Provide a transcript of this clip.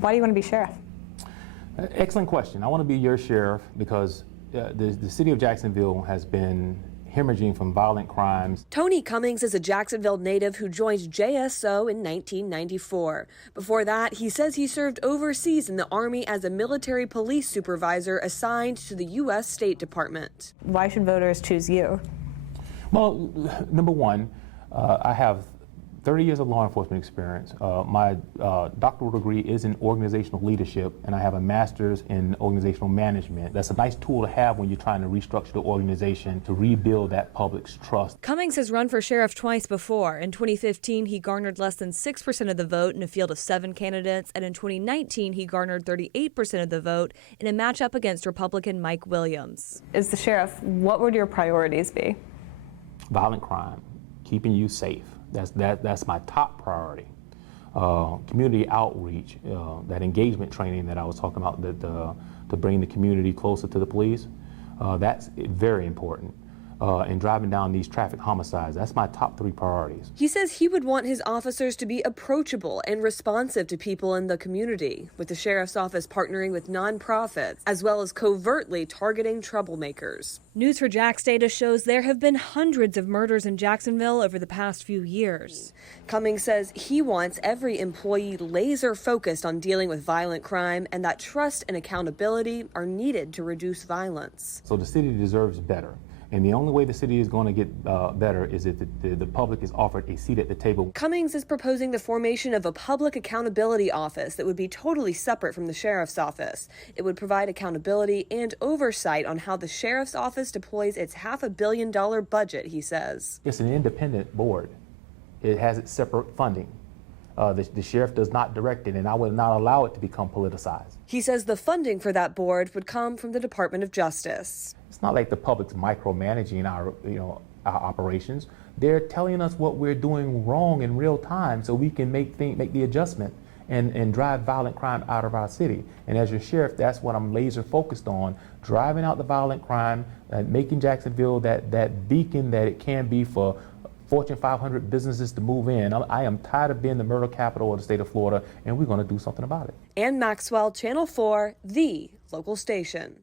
Why do you want to be sheriff? Excellent question. I want to be your sheriff because the city of Jacksonville has been hemorrhaging from violent crimes. Tony Cummings is a Jacksonville native who joined JSO in 1994. Before that, he says he served overseas in the Army as a military police supervisor assigned to the U.S. State Department. Why should voters choose you? Well, number one, I have 30 years of law enforcement experience. My doctoral degree is in organizational leadership, and I have a master's in organizational management. That's a nice tool to have when you're trying to restructure the organization to rebuild that public's trust. Cummings has run for sheriff twice before. In 2015, he garnered less than 6% of the vote in a field of 7 candidates, and in 2019, he garnered 38% of the vote in a matchup against Republican Mike Williams. As the sheriff, what would your priorities be? Violent crime, keeping you safe. That's my top priority. Community outreach, that engagement training that I was talking about, to bring the community closer to the police, that's very important. And driving down these traffic homicides, that's my top 3 priorities. He says he would want his officers to be approachable and responsive to people in the community, with the sheriff's office partnering with nonprofits, as well as covertly targeting troublemakers. News for Jax data shows there have been hundreds of murders in Jacksonville over the past few years. Cummings says he wants every employee laser focused on dealing with violent crime, and that trust and accountability are needed to reduce violence. So the city deserves better. And the only way the city is going to get better is if the public is offered a seat at the table. Cummings is proposing the formation of a public accountability office that would be totally separate from the sheriff's office. It would provide accountability and oversight on how the sheriff's office deploys its $500 million budget, he says. It's an independent board. It has its separate funding. The sheriff does not direct it, and I would not allow it to become politicized. He says the funding for that board would come from the Department of Justice. It's not like the public's micromanaging our operations. They're telling us what we're doing wrong in real time so we can make the adjustment and drive violent crime out of our city. And as your sheriff, that's what I'm laser focused on, driving out the violent crime, making Jacksonville that beacon that it can be for Fortune 500 businesses to move in. I am tired of being the murder capital of the state of Florida, and we're going to do something about it. Ann Maxwell, Channel 4, the local station.